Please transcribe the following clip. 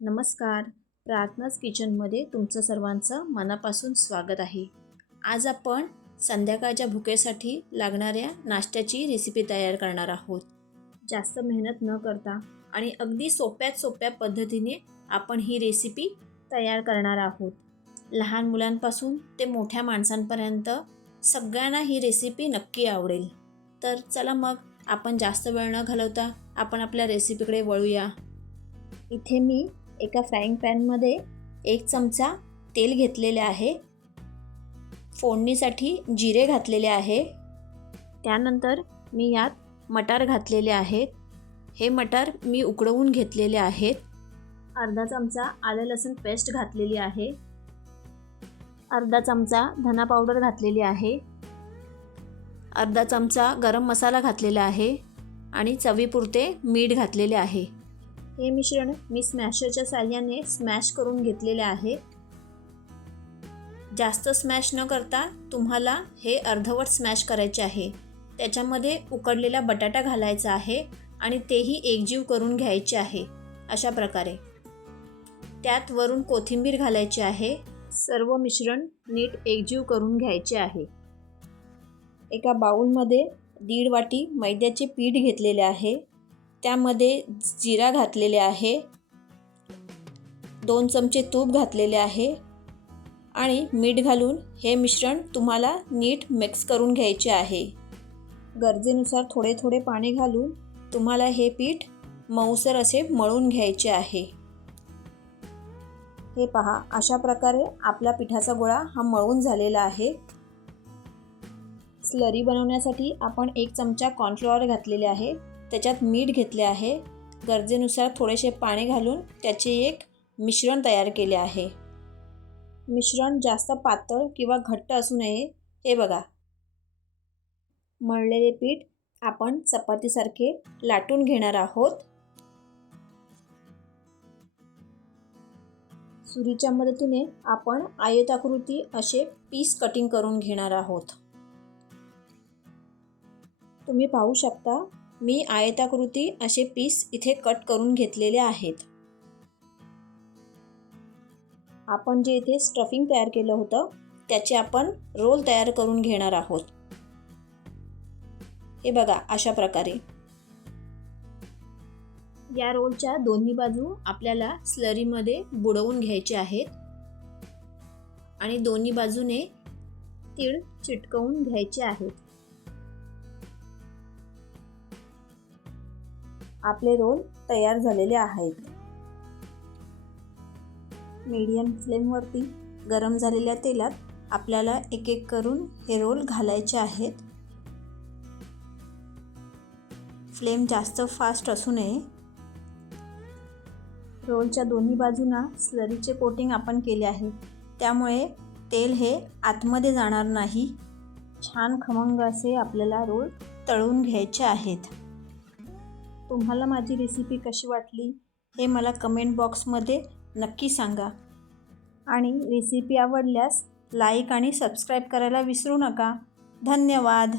नमस्कार. प्रार्थनाच किचनमध्ये तुमचं सर्वांचं मनापासून स्वागत आहे. आज आपण संध्याकाळच्या भुकेसाठी लागणाऱ्या नाश्त्याची रेसिपी तयार करणार आहोत. जास्त मेहनत न करता आणि अगदी सोप्यात सोप्या पद्धतीने आपण ही रेसिपी तयार करणार आहोत. लहान मुलांपासून ते मोठ्या माणसांपर्यंत सगळ्यांना ही रेसिपी नक्की आवडेल. तर चला मग आपण जास्त वेळ न घालवता आपण आपल्या रेसिपीकडे वळूया. इथे मी एका फ्राईंग पॅनमध्ये एक चमचा तेल घेतलेले आहे. फोडणीसाठी जिरे घातलेले आहे. त्यानंतर मी यात मटार घातलेले आहेत हे मटार मी उकडवून घेतलेले आहेत. अर्धा चमचा आलं लसूण पेस्ट घातलेली आहे. अर्धा चमचा धना पावडर घातलेली आहे. अर्धा चमचा गरम मसाला घातलेला आहे. आणि चवीपुरते मीठ घातलेले आहे. हे मिश्रण मी स्मॅशरच्या साह्याने स्मॅश करून घेतलेले आहे. जास्त स्मॅश न करता तुम्हाला हे अर्धवट स्मॅश करायचे आहे. त्याच्यामध्ये उकडलेला बटाटा घालायचा आहे आणि तेही एकजीव करून घ्यायचे आहे अशा प्रकारे. त्यात वरून कोथिंबीर घालायची आहे. सर्व मिश्रण नीट एकजीव करून घ्यायचे आहे. एका बाऊलमध्ये दीड वाटी मैद्याचे पीठ घेतलेले आहे. त्यामध्ये जिरा घातलेले आहे. दोन चमचे तूप घातलेले आहे. आणि मीठ घालून हे मिश्रण तुम्हाला नीट मिक्स करून घ्यायचे आहे. गरजेनुसार थोडे थोडे पाणी घालून तुम्हाला हे पीठ मऊसर असे मळून घ्यायचे आहे. हे पहा अशा प्रकारे आपला पिठाचा गोळा हा मळून झालेला आहे. स्लरी बनवण्यासाठी आपण एक चमचा कॉर्नफ्लॉवर घातलेले आहे. त्याच्यात मीठ घेतले आहे. गरजेनुसार थोडेसे पाणी घालून त्याचे एक मिश्रण तयार केले आहे. मिश्रण जास्त पातळ किंवा घट्ट असू नये. हे बघा. मळलेले पीठ आपण चपातीसारखे लाटून घेणार आहोत. सुरीच्या मदतीने आपण आयताकृती असे पीस कटिंग करून घेणार आहोत. तुम्ही पाहू शकता मी आयताकृती असे पीस इथे कट करून घेतलेले आहेत. आपण जे इथे स्टफिंग तयार केलं होतं त्याचे आपण रोल तयार करून घेणार आहोत. हे बघा अशा प्रकारे. या रोलच्या दोन्ही बाजू आपल्याला स्लरीमध्ये बुडवून घ्यायचे आहेत आणि दोन्ही बाजूने तीळ चिटकवून घ्यायचे आहेत. आपले रोल तयार झालेले आहेत. मीडियम फ्लेमवरती गरम झालेल्या तेलात आपल्याला एक एक करून हे रोल घालायचे आहेत. फ्लेम जास्त फास्ट असू नये. रोलच्या दोन्ही बाजूंना स्लरीचे कोटिंग आपण केले आहे. त्यामुळे तेल हे आतमध्ये जाणार नाही. छान खमंग असे आपल्याला रोल तळून घ्यायचे आहेत. तुम्हाला माझी रेसिपी कशी वाटली हे मला कमेंट बॉक्समध्ये नक्की सांगा. आणि रेसिपी आवडल्यास लाईक आणि सबस्क्राईब करायला विसरू नका. धन्यवाद.